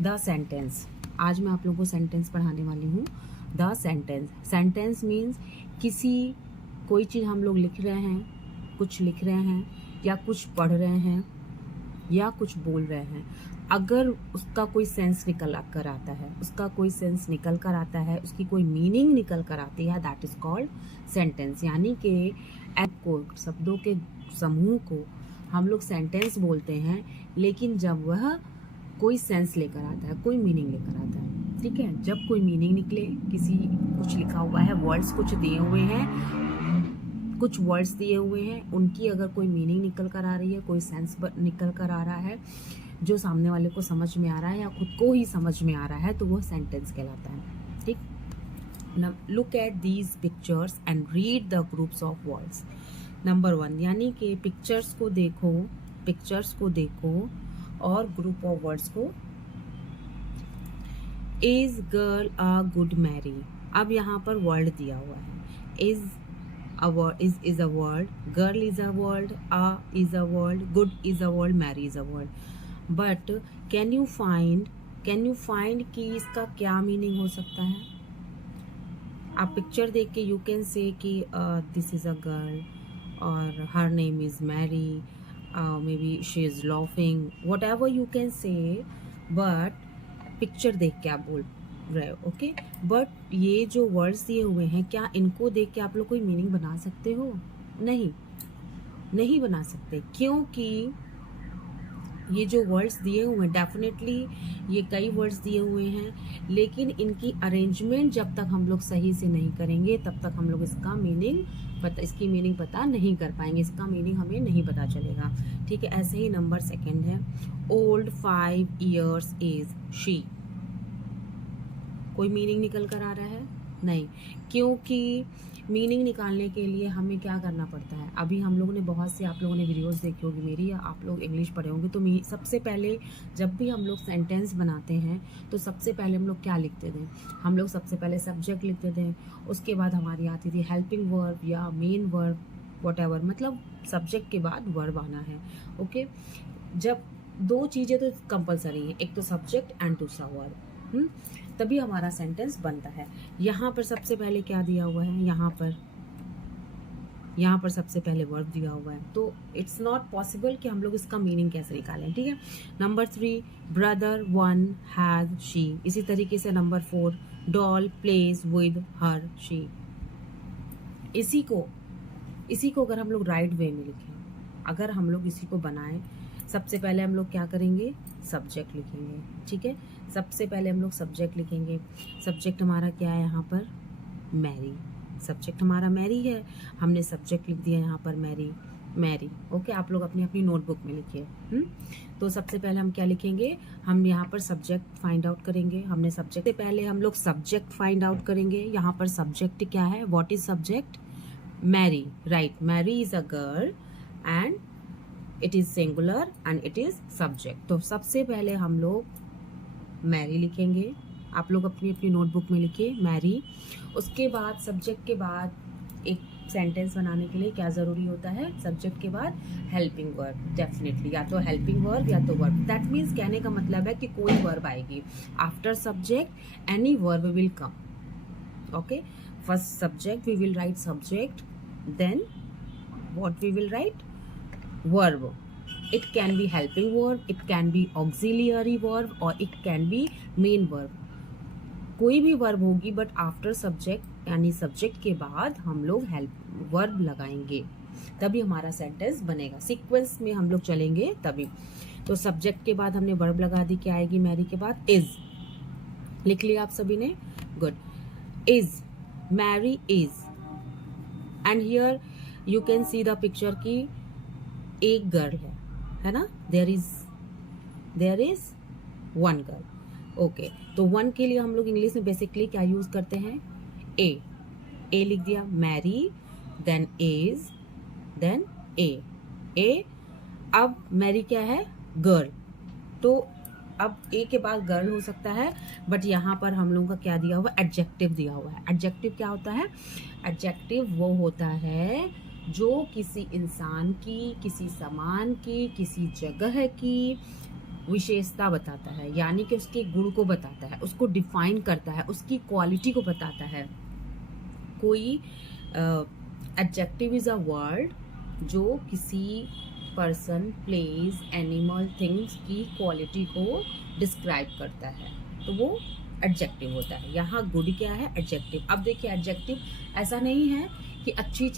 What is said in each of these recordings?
The sentence. आज मैं आप लोगों को सेंटेंस पढ़ाने वाली हूँ। The sentence. सेंटेंस मीन्स कोई चीज़ हम लोग लिख रहे हैं, कुछ लिख रहे हैं या कुछ पढ़ रहे हैं या कुछ बोल रहे हैं, अगर उसका कोई सेंस निकल कर आता है, उसकी कोई मीनिंग निकल कर आती है, दैट इज कॉल्ड सेंटेंस। यानी कि को शब्दों के समूह को हम लोग सेंटेंस बोलते हैं, लेकिन जब वह कोई सेंस लेकर आता है, कोई मीनिंग लेकर आता है। ठीक है, जब कोई मीनिंग निकले, कुछ लिखा हुआ है, वर्ड्स कुछ दिए हुए हैं, उनकी अगर कोई मीनिंग निकल कर आ रही है, कोई सेंस निकल कर आ रहा है जो सामने वाले को समझ में आ रहा है या खुद को ही समझ में आ रहा है, तो वो सेंटेंस कहलाता है। ठीक, look at these pictures and read the groups of words. Number 1, यानी कि पिक्चर्स को देखो और ग्रुप ऑफ वर्ड्स को। Is girl a good Mary. अब यहाँ पर वर्ड दिया हुआ है, is a word, is a word, girl is a word, a is a word, good is a word, marry is a word. But can you find कि इसका क्या meaning हो सकता है? आप पिक्चर देख के यू कैन से कि दिस इज अ गर्ल और her name is Mary, may be she is laughing, whatever you can say, but picture देख के आप बोल रहे हो, ओके। बट ये जो वर्ड्स दिए हुए हैं, क्या इनको देख के आप लोग कोई मीनिंग बना सकते हो? नहीं बना सकते, क्योंकि ये जो वर्ड्स दिए हुए हैं, डेफिनेटली ये कई वर्ड्स दिए हुए हैं, लेकिन इनकी अरेंजमेंट जब तक हम लोग सही से नहीं करेंगे, तब तक हम लोग इसकी मीनिंग पता नहीं कर पाएंगे, इसका मीनिंग हमें नहीं पता चलेगा। ठीक है, ऐसे ही नंबर 2 है, ओल्ड 5 years इज शी। कोई मीनिंग निकल कर आ रहा है? नहीं, क्योंकि मीनिंग निकालने के लिए हमें क्या करना पड़ता है? अभी हम लोगों ने आप लोगों ने वीडियोस देखी होगी मेरी, या आप लोग इंग्लिश पढ़े होंगे, तो सबसे पहले जब भी हम लोग सेंटेंस बनाते हैं, तो सबसे पहले हम लोग क्या लिखते थे? हम लोग सबसे पहले सब्जेक्ट लिखते थे, उसके बाद हमारी आती थी हेल्पिंग वर्ब या मेन वर्ब, वॉटएवर, मतलब सब्जेक्ट के बाद वर्ब आना है, ओके। जब 2 चीज़ें तो कंपलसरी है, एक तो सब्जेक्ट एंड दूसरा वर्ब, तभी हमारा सेंटेंस बनता है। यहाँ पर सबसे पहले क्या दिया हुआ है? यहाँ पर सबसे पहले वर्ब दिया हुआ है, तो इट्स नॉट पॉसिबल कि हम लोग इसका मीनिंग कैसे निकालें। ठीक है, नंबर 3, ब्रदर 1 हैज शी। इसी तरीके से number 4, doll plays with her she. इसी को अगर हम लोग राइट वे में लिखें, अगर हम लोग इसी को बनाएं, सबसे पहले हम लोग क्या करेंगे? सब्जेक्ट लिखेंगे। ठीक है, सबसे पहले हम लोग सब्जेक्ट लिखेंगे। सब्जेक्ट हमारा क्या है यहाँ पर? मैरी। सब्जेक्ट हमारा मैरी है, हमने सब्जेक्ट लिख दिया यहाँ पर मैरी, ओके। आप लोग अपनी अपनी नोटबुक में लिखिए। तो सबसे पहले हम क्या लिखेंगे? हम यहाँ पर सब्जेक्ट फाइंड आउट करेंगे। हम लोग सब्जेक्ट फाइंड आउट करेंगे। यहाँ पर सब्जेक्ट क्या है? What is subject? Mary, right. Mary is a girl and it is singular and it is subject. तो सबसे पहले हम लोग मैरी लिखेंगे। आप लोग अपनी अपनी नोटबुक में लिखिए मैरी। उसके बाद सब्जेक्ट के बाद एक सेंटेंस बनाने के लिए क्या ज़रूरी होता है? सब्जेक्ट के बाद हेल्पिंग वर्ब, डेफिनेटली, या तो हेल्पिंग वर्ब या तो वर्ब। दैट मीन्स कहने का मतलब है कि कोई वर्ब आएगी after subject, any verb will come, okay. First subject we will write subject, then what we will write? Verb. It can be helping verb, it can be auxiliary verb, or it can be main verb. कोई भी verb होगी, but after subject, यानी subject के बाद हम लोग help verb लगाएंगे, तभी हमारा सेंटेंस बनेगा। सीक्वेंस में हम लोग चलेंगे तभी। तो सब्जेक्ट के बाद हमने वर्ब लगा दी, क्या आएगी? मैरी के बाद इज। लिख लिया आप सभी ने? Good. Is, Mary is. And here you can see the picture की एक गर्ल है ना? There is 1 girl, okay. तो 1 के लिए हम लोग इंग्लिश में बेसिकली क्या यूज करते हैं? ए लिख दिया, मैरी, देन इज, देन ए। अब मैरी क्या है? गर्ल। तो अब ए के बाद गर्ल हो सकता है, बट यहाँ पर हम लोगों का क्या दिया हुआ? एडजेक्टिव दिया हुआ है। एडजेक्टिव क्या होता है? एडजेक्टिव वो होता है जो किसी इंसान की, किसी सामान की, किसी जगह की विशेषता बताता है, यानी कि उसके गुण को बताता है, उसको डिफाइन करता है, उसकी क्वालिटी को बताता है। कोई एडजेक्टिव इज अ वर्ड जो किसी पर्सन, प्लेस, एनिमल, थिंग्स की क्वालिटी को डिस्क्राइब करता है, तो वो एडजेक्टिव होता है। यहाँ गुड क्या है? एडजेक्टिव। अब देखिए एडजेक्टिव ऐसा नहीं है कि अच्छी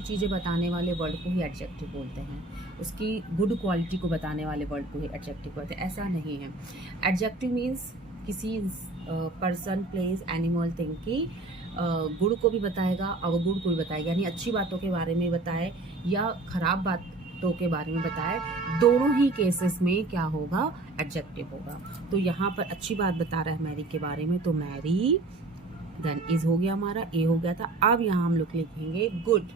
चीज़ें बताने वाले वर्ड को ही एडजेक्टिव बोलते हैं, उसकी गुड क्वालिटी को बताने वाले वर्ड को ही एडजेक्टिव बोलते हैं, ऐसा नहीं है। एडजेक्टिव मीन्स किसी पर्सन, प्लेस, एनिमल, थिंग की गुण को भी बताएगा, अवगुण को भी बताएगा, यानी अच्छी बातों के बारे में बताए या खराब बातों के बारे में बताए, दोनों ही केसेस में क्या होगा? एडजेक्टिव होगा। तो यहाँ पर अच्छी बात बता रहा है मैरी के बारे में, तो मैरी, देन इज हो गया हमारा, ए हो गया था। अब यहाँ हम लोग लिखेंगे गुड।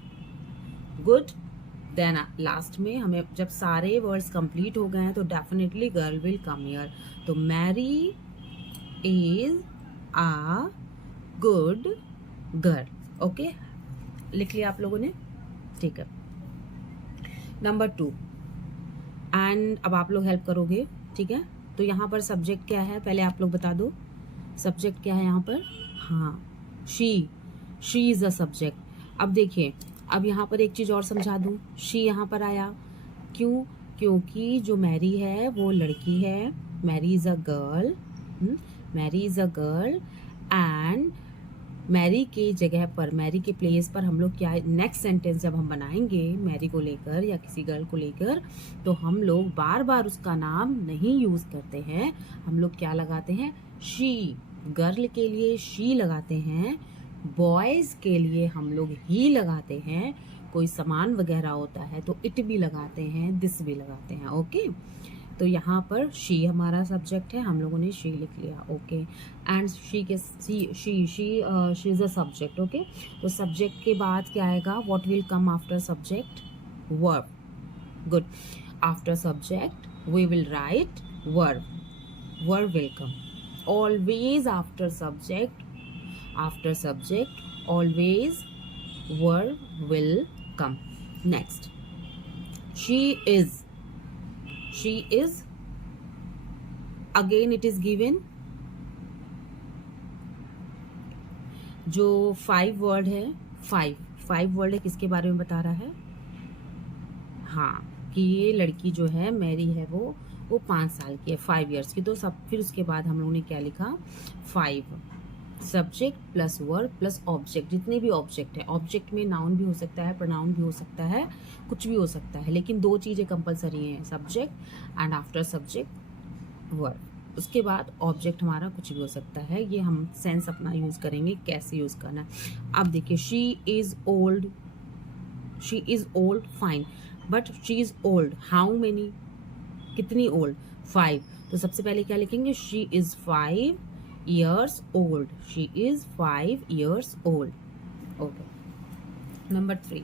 गुड, देन लास्ट में हमें जब सारे वर्ड्स कंप्लीट हो गए हैं तो definitely girl will come here. तो Mary is a good girl. Okay, लिख लिया आप लोगों ने? ठीक है। नंबर 2, एंड अब आप लोग हेल्प करोगे, ठीक है? तो यहाँ पर सब्जेक्ट क्या है, पहले आप लोग बता दो सब्जेक्ट क्या है यहाँ पर। हाँ, शी इज अ सब्जेक्ट। अब देखिए, अब यहाँ पर एक चीज और समझा दूं, शी यहाँ पर आया क्यों? क्योंकि जो मैरी है वो लड़की है, Mary is a girl, Mary is a girl, and Mary के जगह पर, मैरी के प्लेस पर हम लोग क्या, नेक्स्ट सेंटेंस जब हम बनाएंगे मैरी को लेकर या किसी गर्ल को लेकर, तो हम लोग बार बार उसका नाम नहीं यूज करते हैं, हम लोग क्या लगाते हैं? शी। गर्ल के लिए शी लगाते हैं, बॉयज के लिए हम लोग ही लगाते हैं, कोई सामान वगैरह होता है तो इट भी लगाते हैं, दिस भी लगाते हैं। ओके, तो यहाँ पर शी हमारा सब्जेक्ट है, हम लोगों ने शी लिख लिया। Okay, and she is a subject. Okay, तो सब्जेक्ट के बाद क्या आएगा? What will come after subject? Verb. Good, after subject we will write verb, verb will come always after subject, always verb will come. Next, she is, again it is given, जो 5 word है, 5 word है, किसके बारे में बता रहा है? हाँ, कि ये लड़की जो है मैरी है वो 5 साल की है, 5 इयर्स की। तो सब फिर उसके बाद हम लोगों ने क्या लिखा? 5, subject plus verb plus object, जितने भी ऑब्जेक्ट है, ऑब्जेक्ट में नाउन भी हो सकता है, प्रोनाउन भी हो सकता है, कुछ भी हो सकता है, लेकिन 2 चीजें कंपलसरी हैं, subject and after subject verb. उसके बाद ऑब्जेक्ट हमारा कुछ भी हो सकता है, ये हम सेंस अपना यूज करेंगे कैसे यूज करना है। अब देखिए, she is old, fine, but she is old, how many, कितनी ओल्ड? 5। तो सबसे पहले क्या लिखेंगे? She is 5 years old, she is 5 years old. Okay, number 3,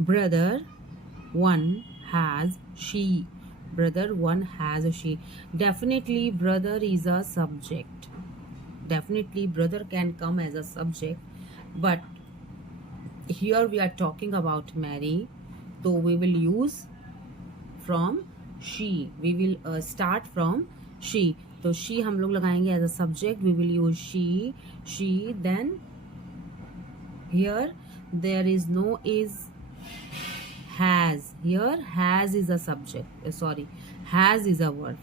brother 1 has she, brother 1 has she. Definitely brother is a subject, definitely brother can come as a subject, but here we are talking about Mary, so we will use from she, we will start from she. तो she हम लोग लगाएंगे as a subject, we will use she, then here there is no is, has, here has is a subject, sorry, has is a verb,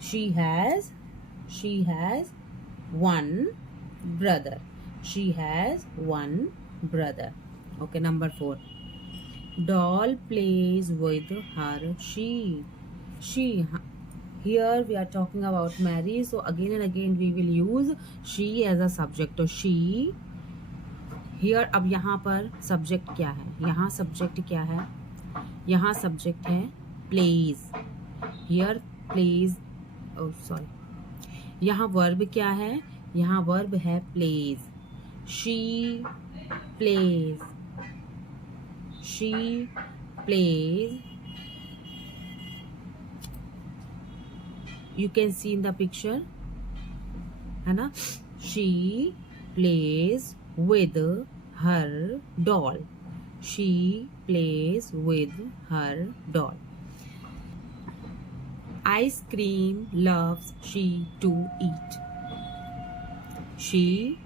she has 1 brother, okay. Number 4, doll plays with her she, here we are talking about Mary, so again and again we will use she as a subject. तो she here, अब यहाँ पर subject क्या है? यहाँ subject क्या है? यहाँ सब्जेक्ट है plays, here plays, oh sorry, यहाँ वर्ब क्या है? यहाँ वर्ब है plays, she plays, you can see in the picture, है ना? she plays with her doll, she plays with her doll. Ice cream loves she to eat. She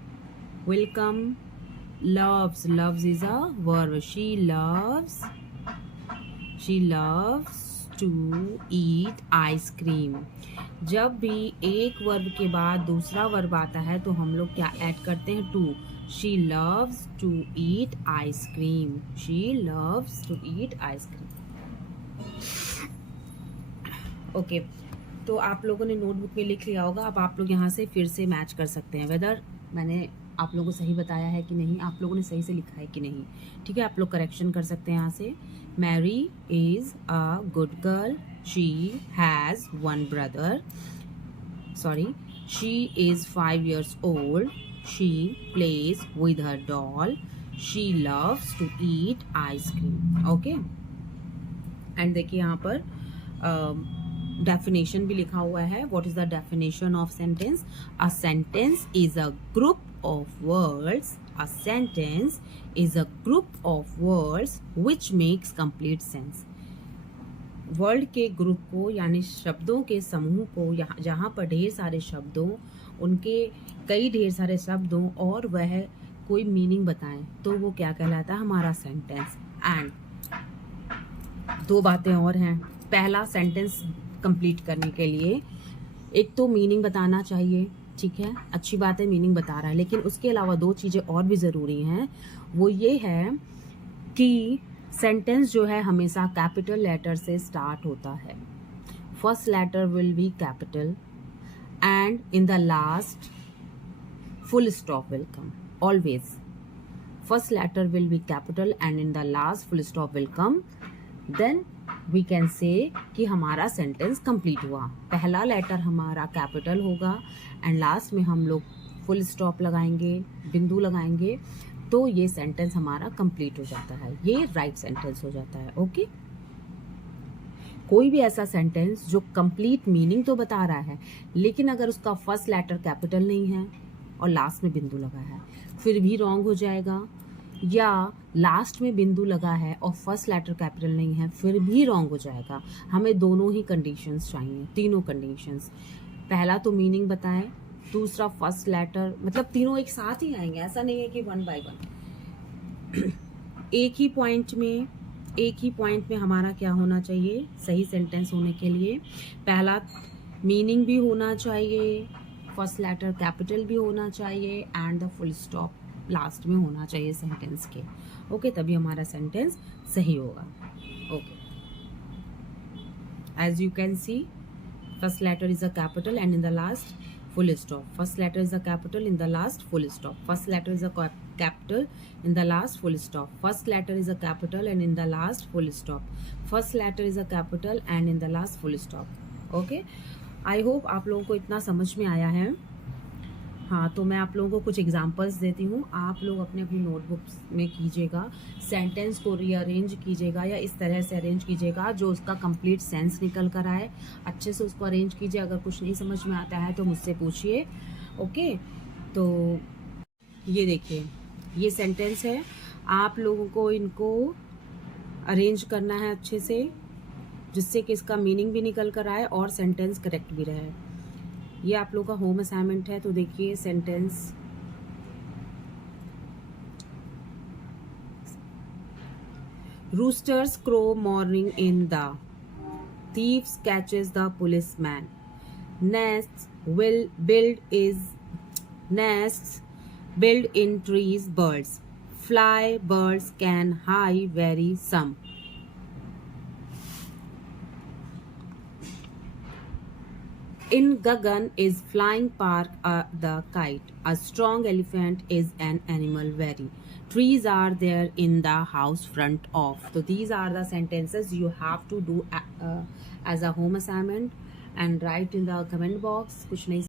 welcome loves is a verb. She loves to eat ice cream. जब भी एक verb के बाद दूसरा verb आता है तो हम लोग क्या ऐड करते हैं? To. She loves to eat ice cream. She loves to eat ice cream. Okay तो आप लोगों ने नोटबुक में लिख लिया होगा. अब आप लोग यहाँ से फिर से मैच कर सकते हैं वेदर मैंने आप लोगों को सही बताया है कि नहीं, आप लोगों ने सही से लिखा है कि नहीं. ठीक है, आप लोग करेक्शन कर सकते हैं यहाँ से. Mary is a good girl. She has one brother. Sorry, she is 5 years old. She plays with her doll. She loves to eat ice cream. Okay, and देखिए यहाँ पर डेफिनेशन भी लिखा हुआ है. What is the definition of sentence? A sentence is a group of words. A sentence is a group of words which makes complete sense. Word के group को यानी शब्दों के समूह को जहाँ पर ढेर सारे शब्दों उनके कई ढेर सारे शब्दों और वह कोई मीनिंग बताएं तो वो क्या कहलाता है? हमारा सेंटेंस. एंड दो बातें और हैं. पहला, सेंटेंस कंप्लीट करने के लिए एक तो मीनिंग बताना चाहिए. ठीक है, अच्छी बात है, मीनिंग बता रहा है, लेकिन उसके अलावा दो चीज़ें और भी ज़रूरी हैं. वो ये है कि सेंटेंस जो है हमेशा कैपिटल लेटर से स्टार्ट होता है. First letter will be capital and in the last full stop will come. Always first letter will be capital and in the last full stop will come. Then we can say कि हमारा sentence complete हुआ. पहला letter हमारा capital होगा and last में हम लोग full stop लगाएंगे, बिंदु लगाएंगे, तो ये सेंटेंस हमारा कंप्लीट हो जाता है. ये राइट सेंटेंस हो जाता है. ओके, कोई भी ऐसा सेंटेंस जो कंप्लीट मीनिंग तो बता रहा है लेकिन अगर उसका फर्स्ट लेटर कैपिटल नहीं है और लास्ट में बिंदु लगा है फिर भी रॉन्ग हो जाएगा. या लास्ट में बिंदु लगा है और फर्स्ट लेटर कैपिटल नहीं है फिर भी रॉन्ग हो जाएगा. हमें दोनों ही कंडीशंस चाहिए, तीनों कंडीशंस. पहला तो मीनिंग बताएं, दूसरा फर्स्ट लेटर, मतलब तीनों एक साथ ही आएंगे. ऐसा नहीं है कि वन बाय वन. एक ही पॉइंट में हमारा क्या होना चाहिए सही सेंटेंस होने के लिए? पहला मीनिंग भी होना चाहिए, फर्स्ट लेटर कैपिटल भी होना चाहिए and the full stop last में होना चाहिए सेंटेंस के. ओके, तभी हमारा सेंटेंस सही होगा. Okay, as you can see, first letter is a capital and in the last full stop. First letter is a capital, in the last full stop. First letter is a capital, in the last full stop. First letter is a capital and in the last full stop. First letter is a capital and in the last full stop. Okay, I hope आप लोगों को इतना समझ में आया है. हाँ, तो मैं आप लोगों को कुछ एग्जांपल्स देती हूँ. आप लोग अपने अपनी नोटबुक्स में कीजिएगा, सेंटेंस को रीअरेंज कीजिएगा या इस तरह से अरेंज कीजिएगा जो उसका कंप्लीट सेंस निकल कर आए. अच्छे से उसको अरेंज कीजिए. अगर कुछ नहीं समझ में आता है तो मुझसे पूछिए. ओके, तो ये देखिए, ये सेंटेंस है. आप लोगों को इनको अरेंज करना है अच्छे से जिससे कि इसका मीनिंग भी निकल कर आए और सेंटेंस करेक्ट भी रहे. ये आप लोगों का होम असाइनमेंट है. तो देखिए sentence, roosters crow morning in the, thieves catches the policeman, nests build in trees birds, fly birds can high very some. In Gagan is flying park the kite. A strong elephant is an animal very. Trees are there in the house front of. So these are the sentences you have to do as a home assignment and write in the comment box. कुछ नहीं